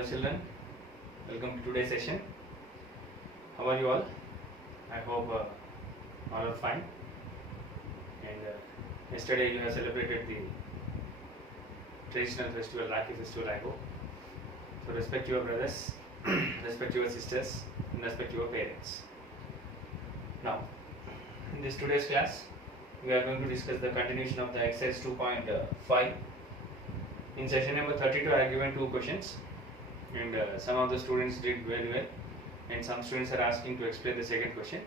Hello children, welcome to today's session. How are you all? I hope all are fine. And yesterday you have celebrated the traditional festival, Rakhi festival, I hope. So respect your brothers, respect your sisters, and respect your parents. Now, in this today's class, we are going to discuss the continuation of the exercise 2.5. In session number 32, I have given two questions. And some of the students did very well, and some students are asking to explain the second question.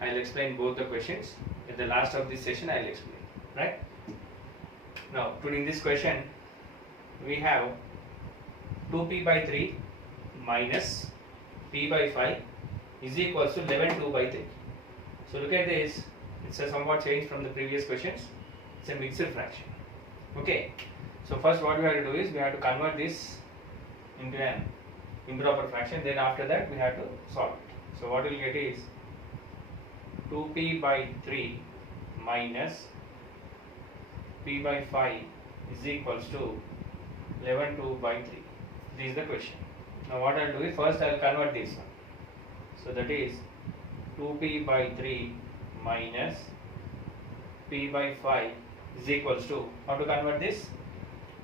I will explain both the questions. At the last of this session, I will explain. Right? Now, in this question, we have 2p by 3 minus p by 5 is equals to 11 2 by 3. So look at this. It's a somewhat change from the previous questions. It's a mixed fraction. Okay. So first, what we have to do is we have to convert this into an improper fraction, then after that we have to solve it. So what we will get is 2p by 3 minus p by 5 is equals to 11 2 by 3. This is the question. Now what I will do is first I will convert this one. So that is 2p by 3 minus p by 5 is equals to, how to convert this?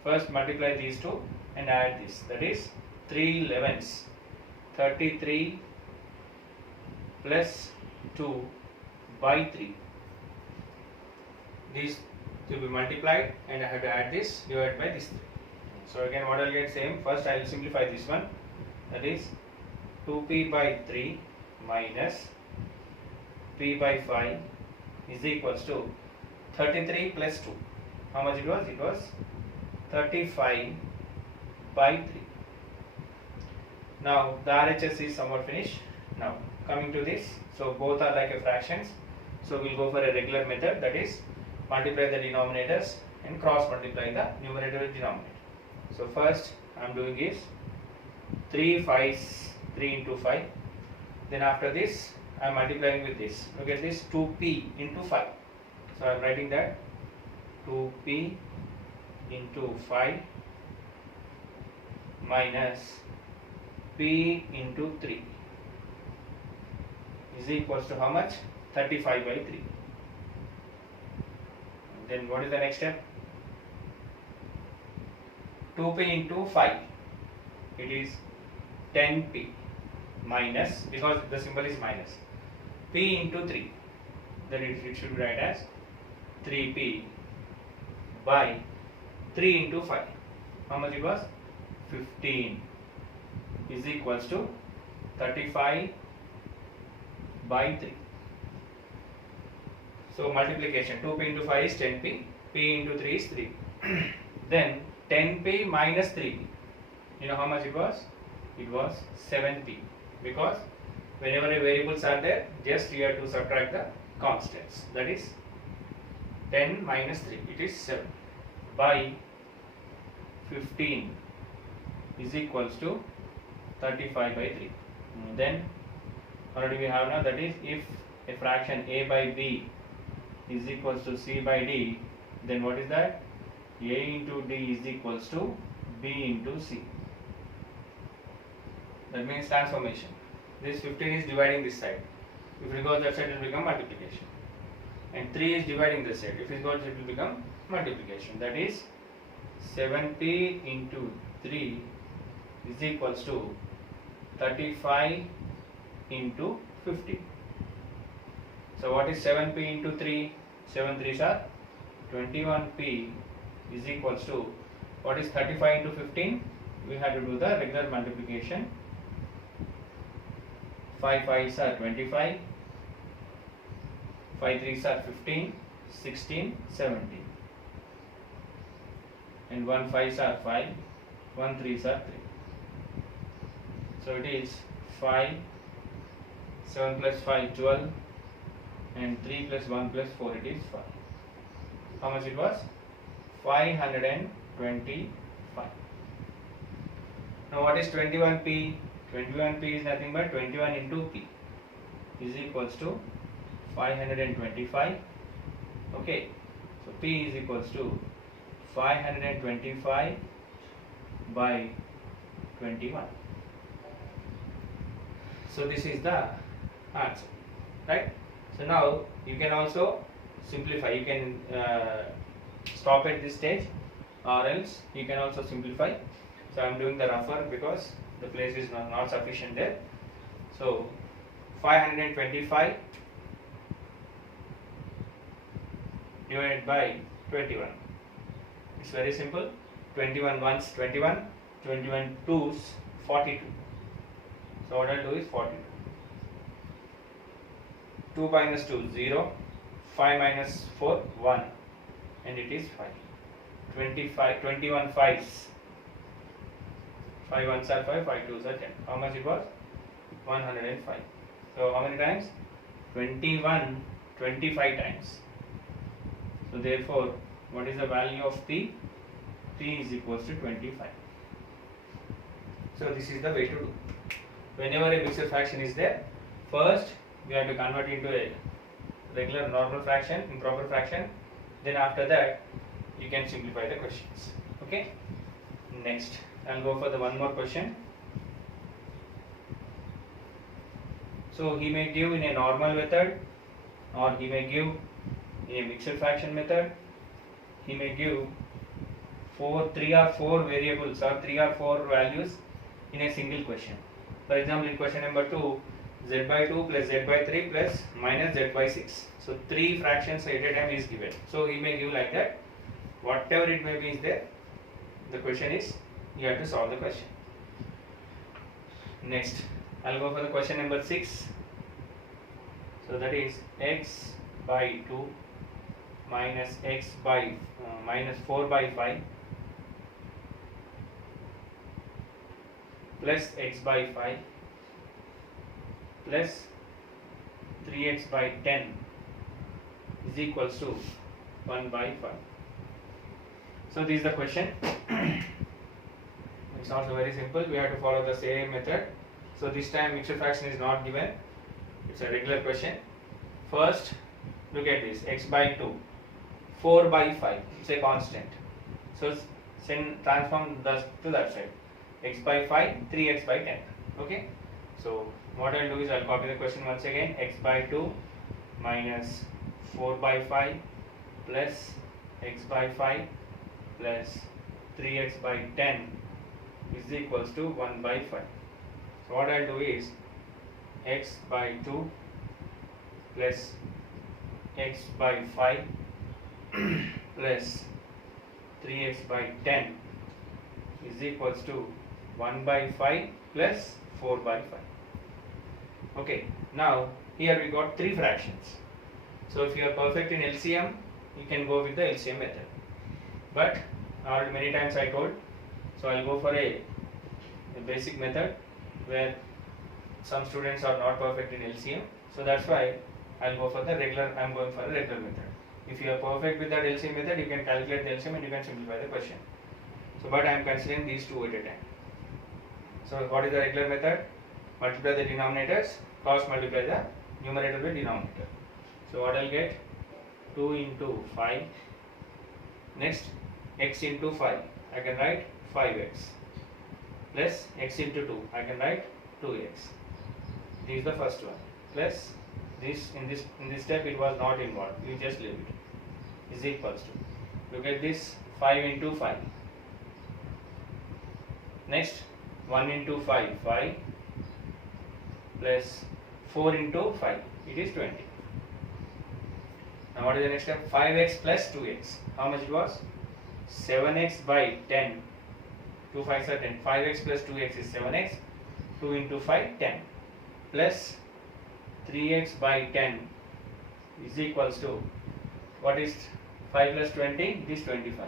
First multiply these two and add this, that is 3 11s, 33 plus 2 by 3. These to be multiplied and I have to add this divided by this 3. So again what I will get same, first I will simplify this one, that is 2p by 3 minus p by 5 is equals to 33 plus 2. How much it was? It was 35 by 3. Now the RHS is somewhat finished. Now coming to this, so both are like a fractions, so we will go for a regular method, that is multiply the denominators and cross multiply the numerator with denominator. So first I am doing is 3 5s, 3 into 5, then after this I am multiplying with this. Look at this, 2p into 5. So I am writing that 2p into 5 minus p into 3 is equals to how much? 35 by 3. Then what is the next step? 2p into 5, it is 10p minus, because the symbol is minus, p into 3, then it should write as 3p by 3 into 5. How much it was? 15 is equals to 35 by 3. So multiplication, 2p into 5 is 10p, p into 3 is 3. Then 10p minus 3p. You know how much it was? It was 7p, because whenever a variables are there, just you have to subtract the constants. That is 10 minus 3, it is 7 by 15 is equals to 35 by 3. Then already we have now, that is if a fraction a by b is equals to c by d, then what is that? A into d is equals to b into c. That means transformation. This 15 is dividing this side. If it goes that side, it will become multiplication. And 3 is dividing this side. If it goes, it will become multiplication. That is 7p into 3 is equals to 35 into 50. So what is 7p into 3? 7 3s are 21p is equals to, what is 35 into 15? We have to do the regular multiplication. 5 5s are 25, 5 3s are 15, 16, 17. And 1 5s are 5, 1 3s are 3. So it is 5, 7 plus 5, 12, and 3 plus 1 plus 4, it is 5. How much it was? 525. Now what is 21p? 21p is nothing but 21 into p is equals to 525. Okay, so p is equals to 525 by 21. So this is the answer, right? So now you can also simplify. You can stop at this stage, or else you can also simplify. So I am doing the rougher because the place is not sufficient there. So 525 divided by 21. It's very simple. 21 ones 21, 21 twos 42. So what I'll do is 42. 2 minus 2 0, 5 minus 4 1, and it is 5. 25, 21 fives. 5 ones are 5, 5 twos are 10. How much it was? 105. So how many times? 21 25 times. So therefore, what is the value of P? P is equals to 25. So this is the way to do. Whenever a mixed fraction is there, first we have to convert into a regular normal fraction, improper fraction. Then after that, you can simplify the questions. Okay. Next, I'll go for the one more question. So he may give in a normal method, or he may give in a mixed fraction method. He may give 3 or 4 variables or 3 or 4 values in a single question. For example, in question number 2, z by 2 plus z by 3 plus minus z by 6. So 3 fractions at a time is given. So he may give like that. Whatever it may be is there. The question is, you have to solve the question. Next, I'll go for the question number 6. So that is x by 2 minus x by minus 4 by 5 plus x by 5 plus 3x by 10 is equals to 1 by 5. So this is the question. It's also very simple. We have to follow the same method. So this time mixed fraction is not given. It's a regular question. First, look at this. X by 2, 4 by 5. It's a constant. So transform to that side. X by 5, 3x by 10. Okay. So what I'll do is I'll copy the question once again. X by 2 minus 4 by 5 plus x by 5 plus 3x by 10 is equals to 1 by 5. So what I'll do is x by 2 plus x by 5 plus 3x by 10 is equals to 1 by 5 plus 4 by 5. Okay, now here we got 3 fractions. So if you are perfect in LCM, you can go with the LCM method. But already many times I told, so I'll go for a basic method where some students are not perfect in LCM. So that's why I'll go for the regular, I'm going for a regular method. If you are perfect with that LCM method, you can calculate the LCM and you can simplify the question. So but I am considering these two at a time. So what is the regular method? Multiply the denominators, cross multiply the numerator with denominator. So what I'll get? 2 into 5. Next, x into 5. I can write 5x plus x into 2. I can write 2x. This is the first one. Plus this in this step it was not involved. We just leave it. Is equals to. Look at this, 5 into 5. Next, 1 into 5, 5 plus 4 into 5, it is 20. Now what is the next step? 5x plus 2x. How much it was? 7x by 10. 2 5s are 10. 5x plus 2x is 7x. 2 into 5, 10. Plus 3x by 10 is equals to, what is 5 plus 20? It is 25.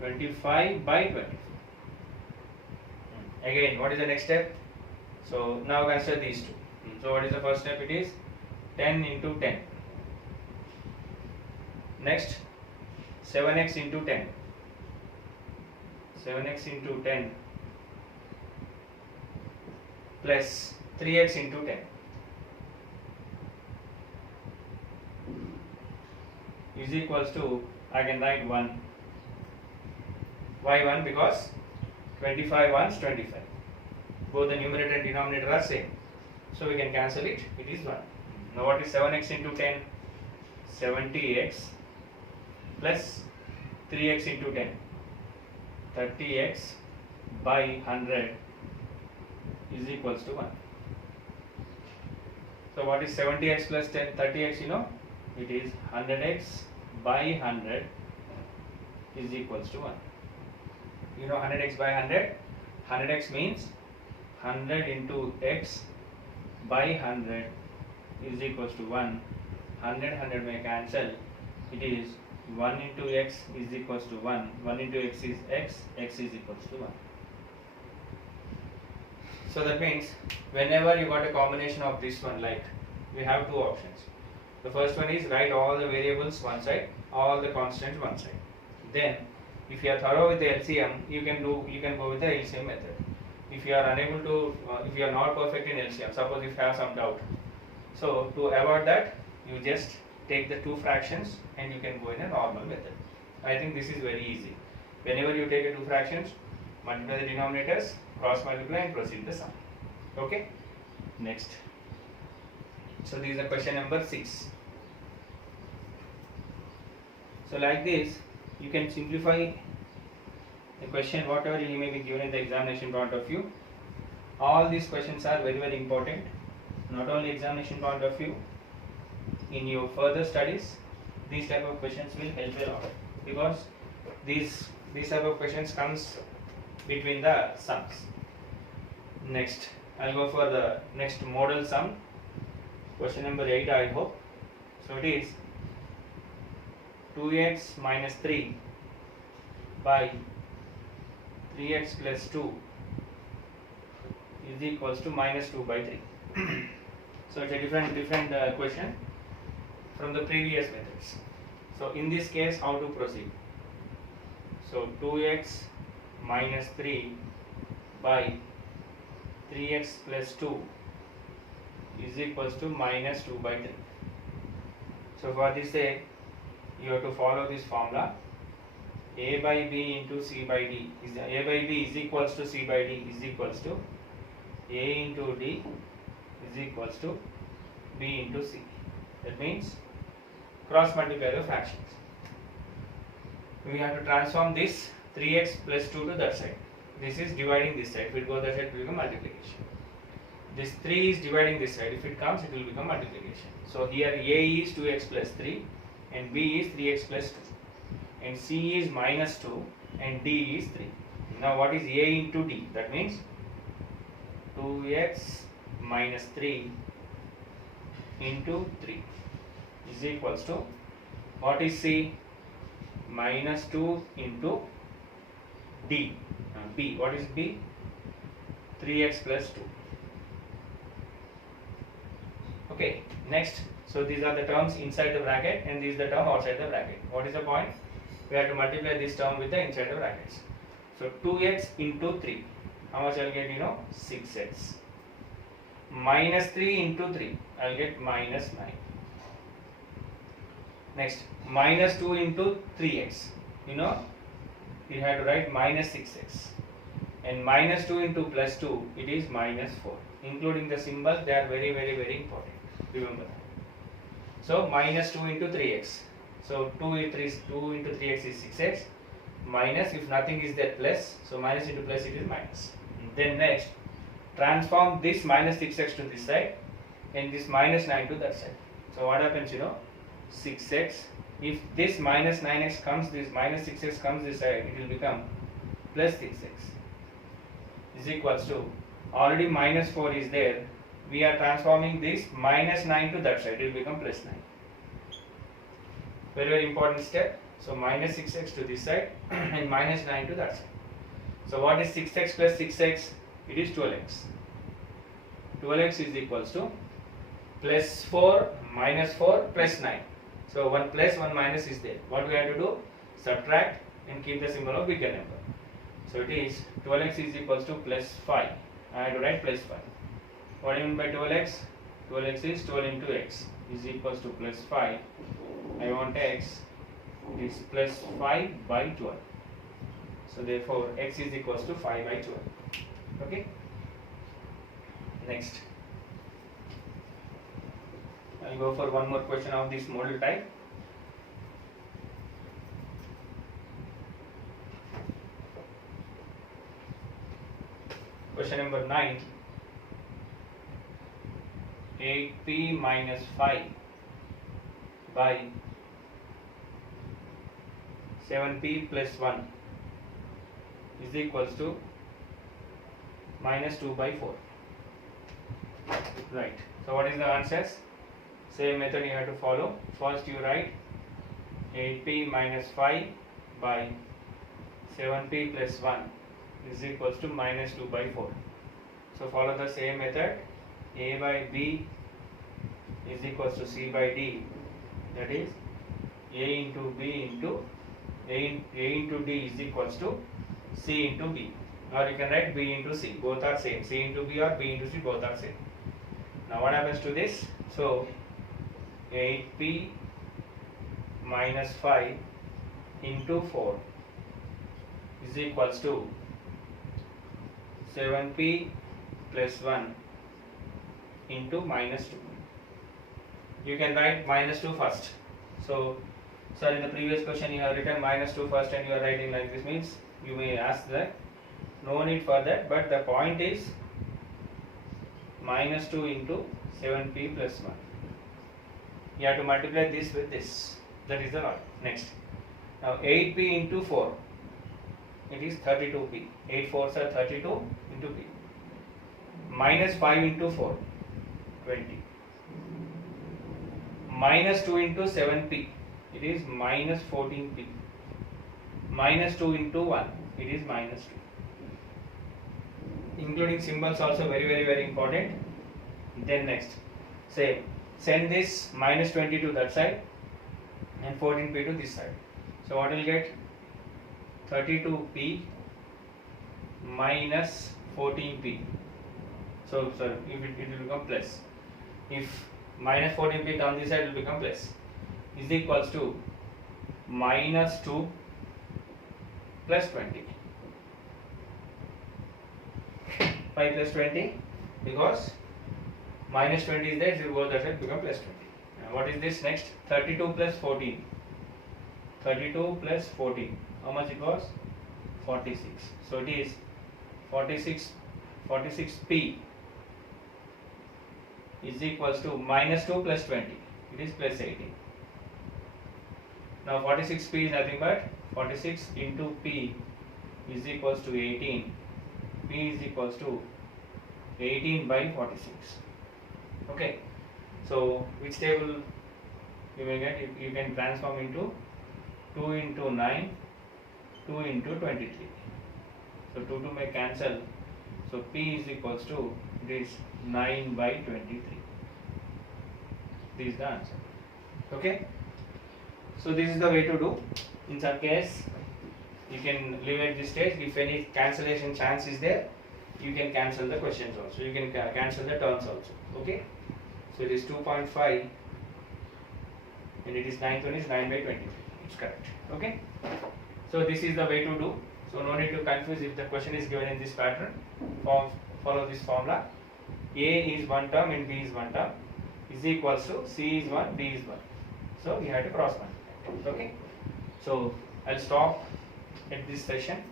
25 by 25. Again, what is the next step? So now consider these two. So what is the first step? It is 10 into 10. Next, 7x into 10. 7x into 10 plus 3x into 10 is equals to, I can write 1. Why 1? Because 25 ones 25. Both the numerator and denominator are same. So we can cancel it. It is 1. Now what is 7x into 10? 70x plus 3x into 10. 30x by 100 is equals to 1. So what is 70x plus 30x, you know? It is 100x by 100 is equals to 1. You know 100x by 100? 100x means 100 into x by 100 is equals to 1. 100 may cancel. It is 1 into x is equals to 1. 1 into x is x is equals to 1. So that means whenever you got a combination of this one, like we have two options. The first one is write all the variables one side, all the constants one side. Then if you are thorough with the LCM, you can go with the LCM method. If you are unable to, if you are not perfect in LCM, suppose if you have some doubt, so to avoid that, you just take the two fractions and you can go in a normal method. I think this is very easy. Whenever you take two fractions, multiply the denominators, cross multiply and proceed the sum. Okay? Next. So this is the question number 6. So like this, you can simplify the question whatever you may be given in the examination point of view. All these questions are very, very important. Not only examination point of view, in your further studies, these type of questions will help a lot, because these type of questions comes between the sums. Next, I'll go for the next model sum. Question number 8, I hope. So it is 2x minus 3 by 3x plus 2 is equals to minus 2 by 3. So it's a different question from the previous methods. So in this case, how to proceed? So 2x minus 3 by 3x plus 2 is equals to minus 2 by 3. So for this say, you have to follow this formula. A by b into c by d is A by b is equals to c by d is equals to A into d is equals to b into c. That means cross multiply the fractions. We have to transform this 3x plus 2 to that side. This is dividing this side. If it goes that side, it will become multiplication. This 3 is dividing this side. If it comes, it will become multiplication. So here A is 2x plus 3 and B is 3x plus 2 and C is minus 2 and D is 3. Now what is A into D? That means 2x minus 3 into 3 is equals to, what is C? Minus 2 into D. B, what is B? 3x plus 2. Okay, next. So these are the terms inside the bracket and this is the term outside the bracket. What is the point? We have to multiply this term with the inside the brackets. So 2x into 3. How much I'll get, 6x. Minus 3 into 3. I'll get minus 9. Next, minus 2 into 3x. You have to write minus 6x. And minus 2 into plus 2, it is minus 4. Including the symbols, they are very, very, very important. Remember that. So minus 2 into 3x. So 2 into 3x is 6x. Minus, if nothing is there, plus. So minus into plus, it is minus. Then next, transform this minus 6x to this side and this minus 9 to that side. So what happens, 6x. If this minus 9x comes, this minus 6x comes this side, it will become plus 6x is equals to, already minus 4 is there. We are transforming this minus 9 to that side, it will become plus 9. Very, very important step. So minus 6x to this side and minus 9 to that side. So what is 6x plus 6x? It is 12x. 12x is equals to plus 4 minus 4 plus 9. So 1 plus 1 minus is there. What we have to do? Subtract and keep the symbol of bigger number. So it is 12x is equals to plus 5. I have to write plus 5. What do you mean by 12x? 12x is 12 into x is equals to plus 5. I want x is plus 5 by 12. So therefore x is equals to 5 by 12. Okay. Next, I'll go for one more question of this model type. Question number 9. 8p minus 5 by 7p plus 1 is equals to minus 2 by 4. Right. So what is the answers? Same method you have to follow. First you write 8p minus 5 by 7p plus 1 is equals to minus 2 by 4. So follow the same method. A by B is equals to C by D, that is A into B into A into D is equals to C into B, or you can write B into C, both are same. C into B or B into C, both are same. Now what happens to this? So 8p minus 5 into 4 is equals to 7p plus 1 into minus 2. You can write minus 2 first. So, sir, in the previous question you have written minus 2 first and you are writing like this, means you may ask that. No need for that, but the point is minus 2 into 7p plus 1. You have to multiply this with this. That is the law. Next. Now 8p into 4. It is 32p. 8 4s are 32 into p. Minus 5 into 4. 20. Minus 2 into 7p. It is minus 14p. Minus 2 into 1. It is minus 2. Including symbols also very important. Then next. Same. Send this minus 20 to that side and 14p to this side. So what will get? 32p minus 14p. So if it will become plus. If minus 14p comes this side, it will become plus. Is equals to minus 2 plus 20. 5 plus 20, because minus 20 is there, so you go that side, become plus 20. Now what is this next? 32 plus 14. 32 plus 14. How much it was? 46. So it is 46p is equals to minus 2 plus 20. It is plus 18. Now 46p is nothing but 46 into p is equals to 18. P is equals to 18 by 46. Okay. So which table you may get? You can transform into 2 into 9, 2 into 23. So 2 may cancel. So P is equals to this 9 by 23. This is the answer. Okay. So this is the way to do. In some case, you can leave at this stage. If any cancellation chance is there, you can cancel the questions also. You can cancel the terms also. Okay. So it is 2.5 and it is 9 by 23. It's correct. Okay. So this is the way to do. So no need to confuse if the question is given in this pattern. Follow this formula. A is one term and B is one term. Is equals to C is 1, B is 1. So we have to cross multiply. Okay. So I'll stop at this session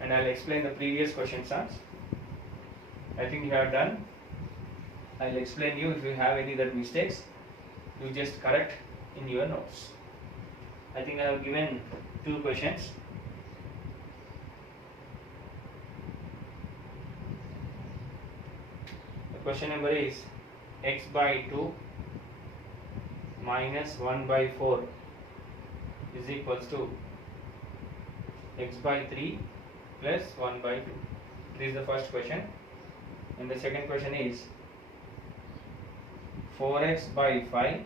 and I'll explain the previous question sums. I think you have done. I'll explain you. If you have any other mistakes, you just correct in your notes. I think I have given 2 questions. The question number is x by 2 minus 1 by 4 is equals to x by 3 plus 1 by 2. This is the first question. And the second question is 4x by 5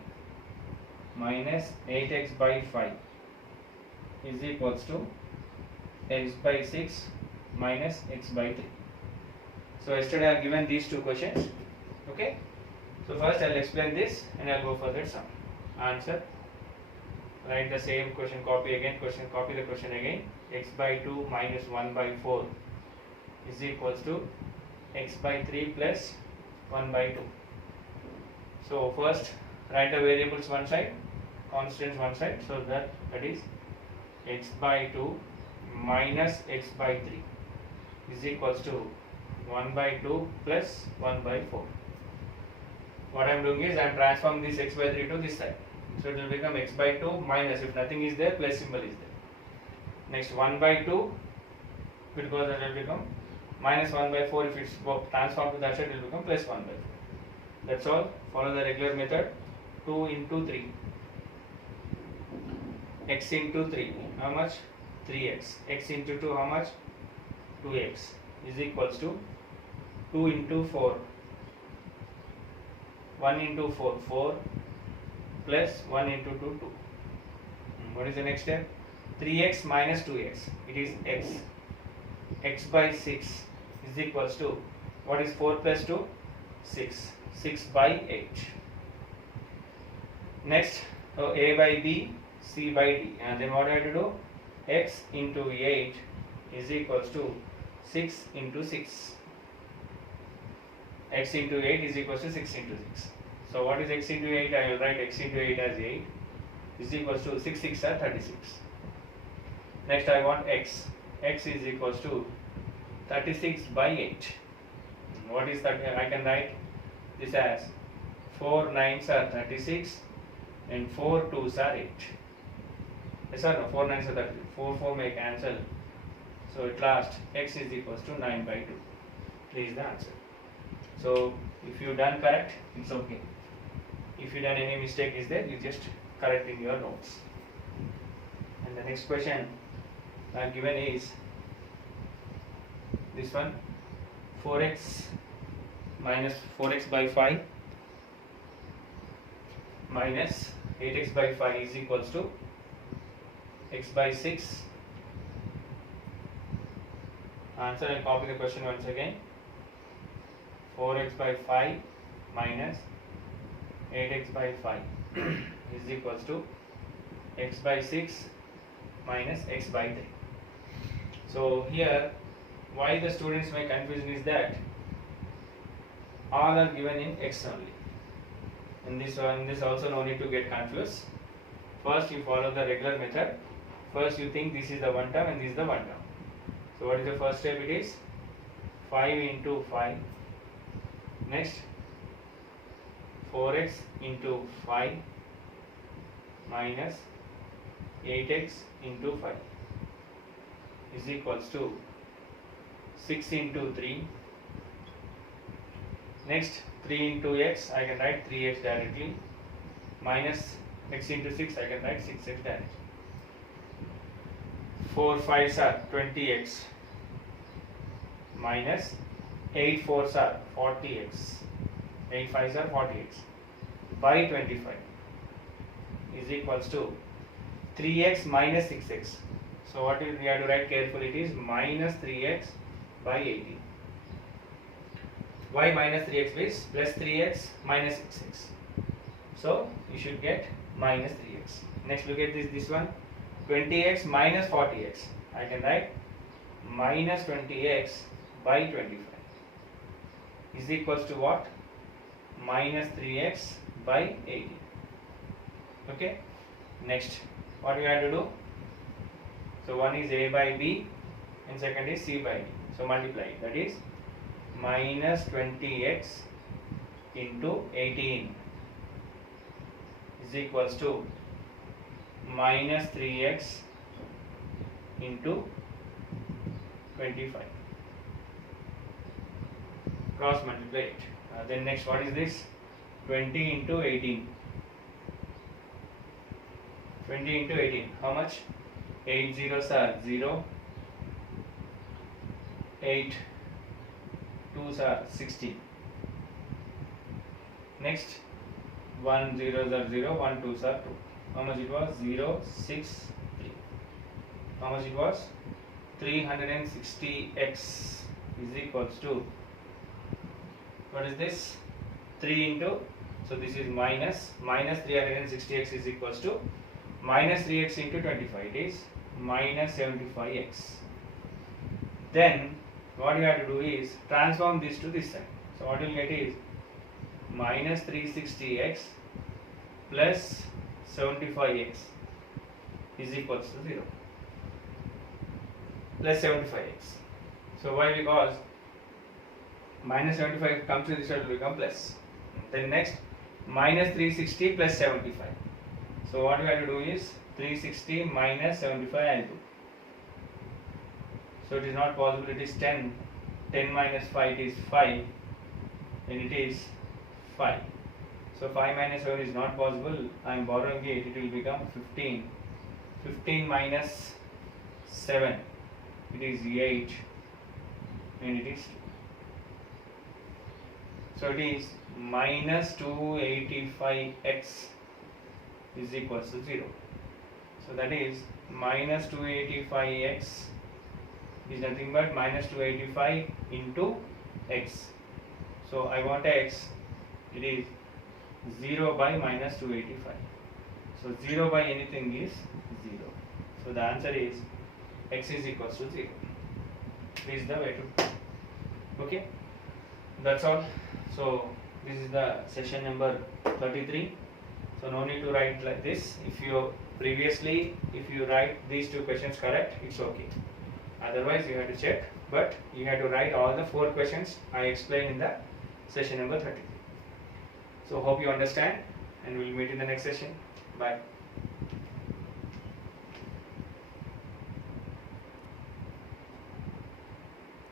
minus 8x by 5 is equals to x by 6 minus x by 3. So yesterday I have given these 2 questions. Okay. So first I will explain this and I will go for that sum. Answer. write the same question, copy the question again. X by 2 minus 1 by 4 is equals to x by 3 plus 1 by 2. So first write the variables one side, constants one side, so that is x by 2 minus x by 3 is equals to 1 by 2 plus 1 by 4. What I am doing is I am transforming this x by 3 to this side. So it will become x by 2 minus, if nothing is there, plus symbol is there. Next 1 by 2, because it will become minus 1 by 4. If it's transformed to that side, it will become plus 1 by 4. That's all. Follow the regular method. 2 into 3. X into 3. How much? 3x. X into 2, how much? 2x is equals to 2 into 4. 1 into 4, 4 plus 1 into 2, 2. What is the next step? 3x minus 2x. It is x. X by 6 is equals to, what is 4 plus 2? 6. 6 by 8. Next, a by b, c by d. And then what I have to do? X into 8 is equals to 6 into 6. X into 8 is equals to 6 into 6. So what is x into 8? I will write x into 8 as 8 is equals to 6 6 are 36. Next I want x. X is equals to 36 by 8. What is that? I can write this as 4 9s are 36 and 4 2s are 8. Yes or no? 4 9s are 36. 4 4 may cancel. So at last x is equals to 9 by 2. This is the answer. So if you done correct, it's okay. If you done any mistake is there, you just correct in your notes. And the next question given is this one. 4x minus 4x by 5 minus 8x by 5 is equals to x by 6. Answer and copy the question once again. 4x by 5 minus 8x by 5 is equals to x by 6 minus x by 3. So here, why the students may confusion is that all are given in x only. In this one, this also no need to get confused. First you follow the regular method. First you think this is the one term and this is the one term. So what is the first step? It is 5 into 5. Next 4x into 5 minus 8x into 5 is equals to 6 into 3. Next 3 into x, I can write 3x directly, minus x into 6, I can write 6x directly. 4 5s are 20x minus 8 4s are 40x. 8 5s are 40x by 25 is equals to 3x minus 6x. So what we have to write carefully, it is minus 3x by 18. Why minus 3x means plus 3x minus 6x. So you should get minus 3x. Next look at this one. 20x minus 40x. I can write minus 20x by 25 is equals to what? Minus 3x by 18. Okay. Next, what we have to do? So one is a by b and second is c by d. So multiply. That is minus 20x into 18 is equals to minus 3x into 25. Cross multiply it. Then next, what is this? 20 into 18. 20 into 18. How much? 8 zeros are 0. 8 2s are 60. Next, 1 zeros are 0. 1 2s are 2. How much it was? 0 6 3. How much it was? 360x is equals to, what is this? 3 into, so this is minus 360x is equals to minus 3x into 25, it is minus 75x. Then what you have to do is transform this to this side. So what you will get is minus 360x plus 75x is equals to 0 plus 75x. So why? Because minus 75 comes to this side will become plus. Then next minus 360 plus 75. So what we have to do is 360 minus 75 I'll do. So it is not possible, it is 10. 10 minus 5 it is 5 and it is 5. So 5 minus 7 is not possible. I am borrowing it will become 15. 15 minus 7 it is 8 and it is 2. So it is minus 285x is equals to 0. So that is minus 285x is nothing but minus 285 into x. So I want x, it is 0 by minus 285. So 0 by anything is 0. So the answer is x is equals to 0. This is the way to. Okay, that's all. So this is the session number 33. So no need to write like this. If you write these two questions correct, it's okay. Otherwise you have to check, but you have to write all the 4 questions I explained in the session number 33. So hope you understand, and we'll meet in the next session. Bye.